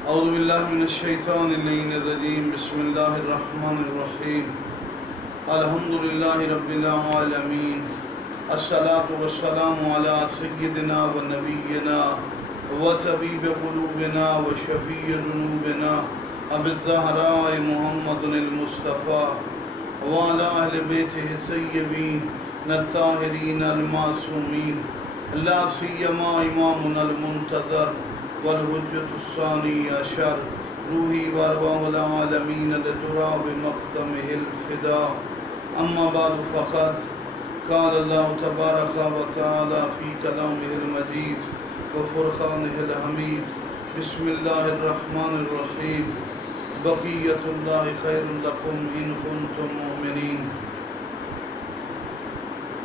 اعوذ باللہ من الشیطان اللعین الرجیم بسم اللہ الرحمن الرحیم الحمدللہ رب العالمین الصلاة والسلام علی سیدنا و نبینا و طبیب قلوبنا و شفیع ذنوبنا ابی الزہراء محمد المصطفیٰ وعلی اہل بیتہ الطیبین الطاہرین المعصومین لا سیما امامنا المنتظر والحجة الثانی عشر روحی وارواح العالمین لتراب مقدمہ الفدا اما بعد فقط قال اللہ تبارک و تعالی فی کلامہ المجید و فرقانہ الحمید بسم اللہ الرحمن الرحیم بقیت اللہ خیر لکم ان کنتم مؤمنین۔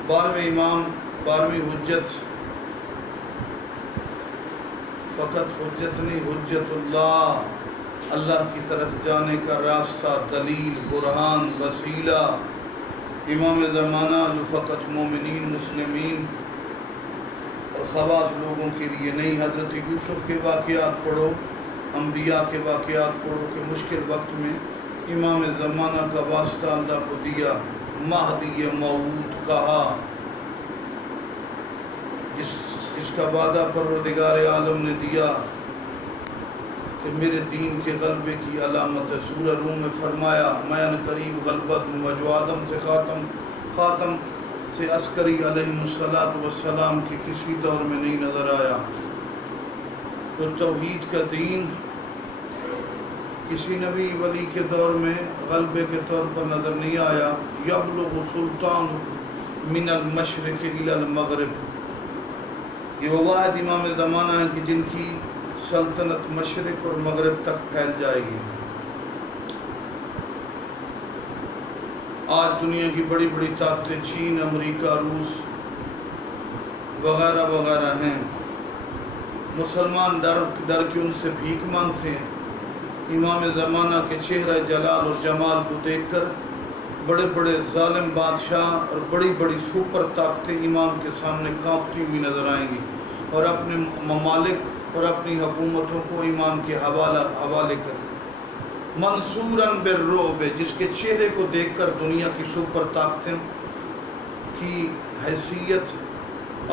12ویں امام 12ویں حجت، فقط حجت نہیں، حجت اللہ، اللہ کی طرف جانے کا راستہ، دلیل، برہان، وسیلہ، امام زمانہ جو فقط مومنین، مسلمین اور خواص لوگوں کے لیے نہیں۔ حضرت یوسف کے واقعات پڑھو، انبیاء کے واقعات پڑھو کہ مشکل وقت میں امام زمانہ کا واسطہ اللہ کو دیا، مہدی موعود کہا، جس کا وعدہ پروردگار عالم نے دیا کہ میرے دین کے غلبے کی علامت ہے۔ سورہ روم میں فرمایا میں ان قریب غلبت ہوں، جو آدم سے خاتم سے عسکری علیہ السلام کی کسی دور میں نہیں نظر آیا۔ تو توحید کا دین کسی نبی ولی کے دور میں غلبے کے طور پر نظر نہیں آیا۔ یبلغ سلطان من المشرق الی المغرب، یہ وہ واحد امام زمانہ ہے کہ جن کی سلطنت مشرق اور مغرب تک پھیل جائے گی۔ آج دنیا کی بڑی بڑی طاقتیں چین، امریکہ، روس وغیرہ وغیرہ ہیں۔ مسلمان ڈر کے ان سے بھیک مانگتے ہیں۔ امام زمانہ کے چہرہ جلال اور جمال کو دیکھ کر بڑے بڑے ظالم بادشاہ اور بڑی بڑی سپر طاقتیں امام کے سامنے کانپتی ہوئی نظر آئیں گی، اور اپنے ممالک اور اپنی حکومتوں کو امام کے حوالے کر منصوراً بالرعب، جس کے چہرے کو دیکھ کر دنیا کی سپر طاقتیں کی حیثیت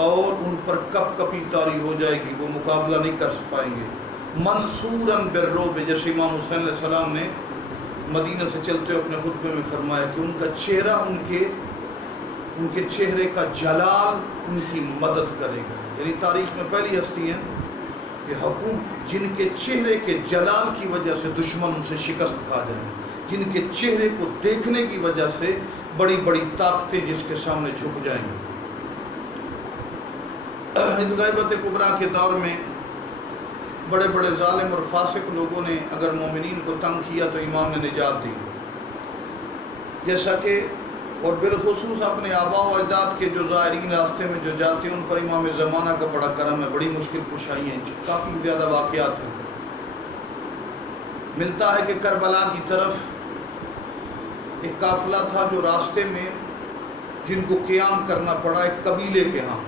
اور ان پر کپ کپی طاری ہو جائے گی، وہ مقابلہ نہیں کر پائیں گے۔ منصوراً بالرعب، جیسے امام حسین علیہ السلام نے مدینہ سے چلتے ہوئے اپنے خطبے میں فرمایا کہ ان کا چہرہ، ان کے چہرے کا جلال ان کی مدد کرے گا۔ یعنی تاریخ میں پہلی ہستی ہیں کہ حکومت جن کے چہرے کے جلال کی وجہ سے دشمن ان سے شکست کھا جائیں، جن کے چہرے کو دیکھنے کی وجہ سے بڑی بڑی طاقتیں جس کے سامنے جھک جائیں۔ اس غیبت کبریٰ کے دور میں بڑے بڑے ظالم اور فاسق لوگوں نے اگر مومنین کو تنگ کیا تو امام نے نجات دی، جیسا کہ اور بالخصوص اپنے آباء و اجداد کے جو زائرین راستے میں جو جاتے ہیں ان پر امام زمانہ کا بڑا کرم ہے، بڑی مشکل کشائی ہیں، کافی زیادہ واقعات ہیں۔ ملتا ہے کہ کربلا کی طرف ایک قافلہ تھا جو راستے میں جن کو قیام کرنا پڑا ایک قبیلے کے ہاں۔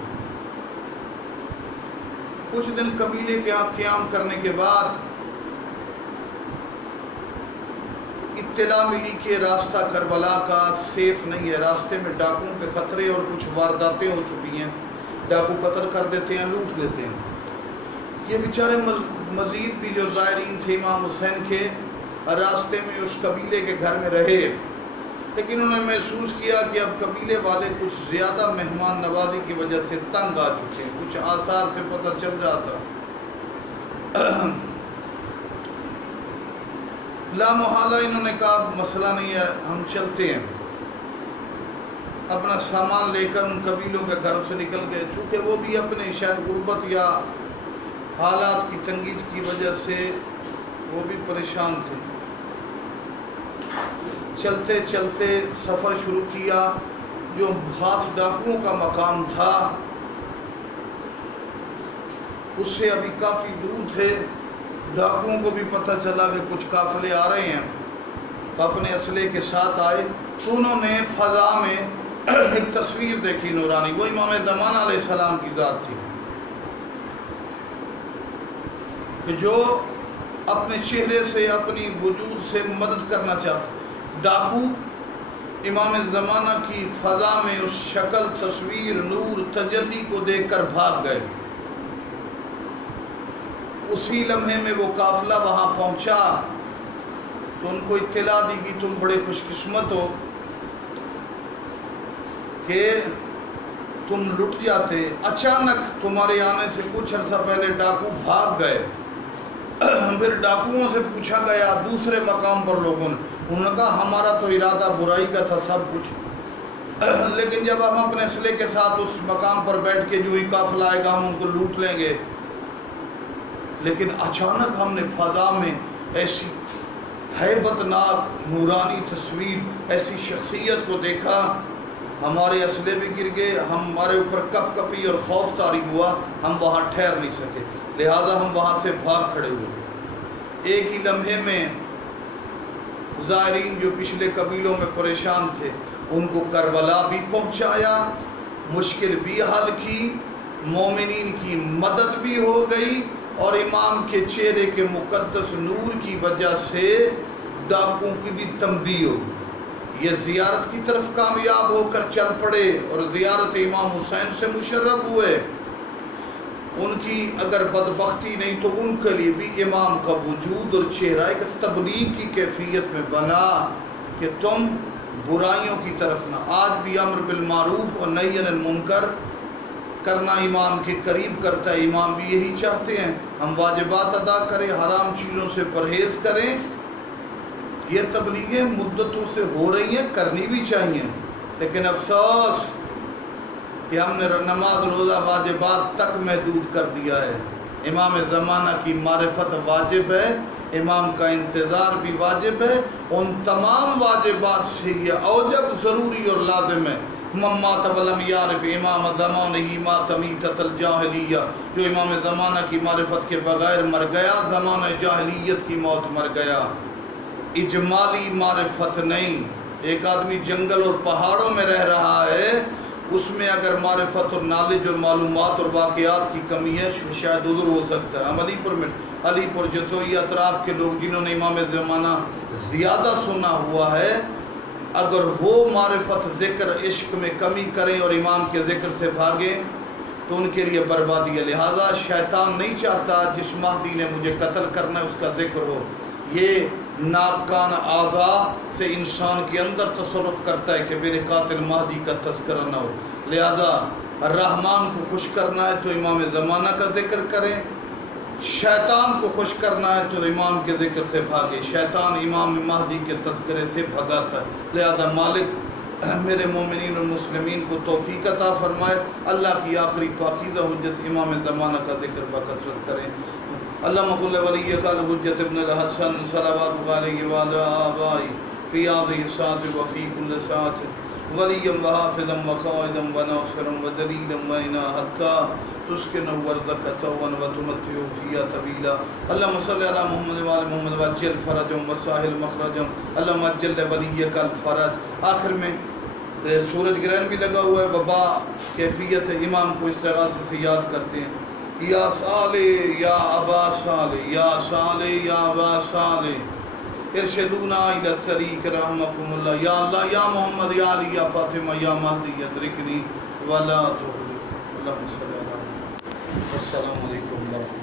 کچھ دن قبیلے کے ہاں قیام کرنے کے بعد اطلاع ملی کہ راستہ کربلا کا سیف نہیں ہے، راستے میں ڈاکوؤں کے خطرے اور کچھ وارداتیں ہو چکی ہیں، ڈاکو قتل کر دیتے ہیں، لوٹ لیتے ہیں۔ یہ بیچارے مزید بھی جو زائرین تھے امام حسین کے راستے میں اس قبیلے کے گھر میں رہے، لیکن انہوں نے محسوس کیا کہ اب قبیلے والے کچھ زیادہ مہمان نوازی کی وجہ سے تنگ آ چکے ہیں، کچھ آثار سے پتہ چل رہا تھا۔ لا محالہ انہوں نے کہا مسئلہ نہیں ہے، ہم چلتے ہیں۔ اپنا سامان لے کر ان قبیلوں کے گھروں سے نکل گئے، چونکہ وہ بھی اپنے شاید غربت یا حالات کی تنگی کی وجہ سے وہ بھی پریشان تھے۔ چلتے چلتے سفر شروع کیا، جو خاص ڈاکوؤں کا مقام تھا اس سے ابھی کافی دور تھے۔ ڈاکوؤں کو بھی پتہ چلا کہ کچھ قافلے آ رہے ہیں، تو اپنے اسلحے کے ساتھ آئے، تو انہوں نے فضا میں ایک تصویر دیکھی نورانی، وہ امام زمانہ علیہ السلام کی ذات تھی، کہ جو اپنے چہرے سے اپنی وجود سے مدد کرنا چاہتا. ڈاکو امام زمانہ کی فضا میں اس شکل، تصویر، نور، تجلی کو دیکھ کر بھاگ گئے. اسی لمحے میں وہ قافلہ وہاں پہنچا تو ان کو اطلاع دی کہ تم بڑے خوش قسمت ہو کہ تم لٹ جاتے. اچانک تمہارے آنے سے کچھ عرصہ پہلے ڈاکو بھاگ گئے. پھر ڈاکوؤں سے پوچھا گیا دوسرے مقام پر لوگوں نے، انہوں نے کہا ہمارا تو ارادہ برائی کا تھا سب کچھ، لیکن جب ہم اپنے اسلحے کے ساتھ اس مقام پر بیٹھ کے جو ہی قافلہ آئے گا ہم ان کو لوٹ لیں گے. لیکن اچانک ہم نے فضا میں ایسی ہیبت ناک نورانی تصویر، ایسی شخصیت کو دیکھا، ہمارے اسلحے بھی گر گئے، ہمارے اوپر کپ کپی اور خوف طاری ہوا، ہم وہاں ٹھہر نہیں سکے، لہذا ہم وہاں سے بھاگ کھڑے ہوئے. ایک ہی لمحے میں زائرین جو پچھلے قبیلوں میں پریشان تھے ان کو کربلا بھی پہنچایا، مشکل بھی حل کی، مومنین کی مدد بھی ہو گئی، اور امام کے چہرے کے مقدس نور کی وجہ سے ڈاکوں کی بھی تنبیہ ہو گئی. یہ زیارت کی طرف کامیاب ہو کر چل پڑے اور زیارت امام حسین سے مشرف ہوئے. ان کی اگر بدبختی نہیں تو ان کے لیے بھی امام کا وجود اور چہرہ ایک تبلیغ کی کیفیت میں بنا کہ تم برائیوں کی طرف نہ. آج بھی امر بالمعروف اور نہی عن المنکر کرنا امام کے قریب کرتا ہے. امام بھی یہی چاہتے ہیں ہم واجبات ادا کریں، حرام چیزوں سے پرہیز کریں. یہ تبلیغیں مدتوں سے ہو رہی ہیں، کرنی بھی چاہیے، لیکن افسوس کہ ہم نے نماز روزہ واجبات تک محدود کر دیا ہے. امام زمانہ کی معرفت واجب ہے، امام کا انتظار بھی واجب ہے. ان تمام واجبات سے یہ اوجب ضروری اور لازم ہے. من مات ولم یعرف امام زمانہ مات میتۃ الجاہلیہ، جو امام زمانہ کی معرفت کے بغیر مر گیا زمانہ جاہلیت کی موت مر گیا. اجمالی معرفت نہیں. ایک آدمی جنگل اور پہاڑوں میں رہ رہا ہے، اس میں اگر معرفت اور نالج اور معلومات اور واقعات کی کمی ہے شاید عذر ہو سکتا ہے. ہم علی پور جتوئی اطراف کے لوگ جنہوں نے امام زمانہ زیادہ سنا ہوا ہے، اگر وہ معرفت ذکر عشق میں کمی کریں اور امام کے ذکر سے بھاگیں تو ان کے لیے بربادی ہے. لہٰذا شیطان نہیں چاہتا جس مہدی نے مجھے قتل کرنا ہے اس کا ذکر ہو. یہ ناکان اعضاء سے انسان کے اندر تصرف کرتا ہے کہ میرے قاتل مہدی کا تذکرہ نہ ہو. لہذا الرحمن کو خوش کرنا ہے تو امام زمانہ کا ذکر کریں، شیطان کو خوش کرنا ہے تو امام کے ذکر سے بھاگے. شیطان امام مہدی کے تذکرے سے بھگاتا ہے. لہذا مالک میرے مومنین اور مسلمین کو توفیق عطا فرمائے. اللہ کی آخری پاکیزہ حجت امام زمانہ کا ذکر بکثرت کریں. اللہم قل ولی قال حجت ابن الحسن صلوات علیہ وعلی آبائی فی هذه الساعة وفی کل ساعة ولیا وحافظا وقائدا وناصرا ودلیلا وإنا حتی تسکن ورزقتا وتمتع فيها طویلا. اللہم صلی علی محمد وعلی محمد وعجل فرجهم وساہل مخرجهم. اللہم اجل ولیک الفرج. آخر میں سورج گرہن بھی لگا ہوا ہے، وبا کیفیت امام کو استغاثے سے یاد کرتے ہیں. یا صالح یا ابا صالح یا صالح یا ابا صالح ارشدونا الی الطریق رحمکم اللہ. یا اللہ یا محمد یا علی یا فاطمہ یا مہدی ادرکنی ولا تغلق. اللہم صلی اللہ علیہ وسلم. السلام علیکم ورحمۃ اللہ.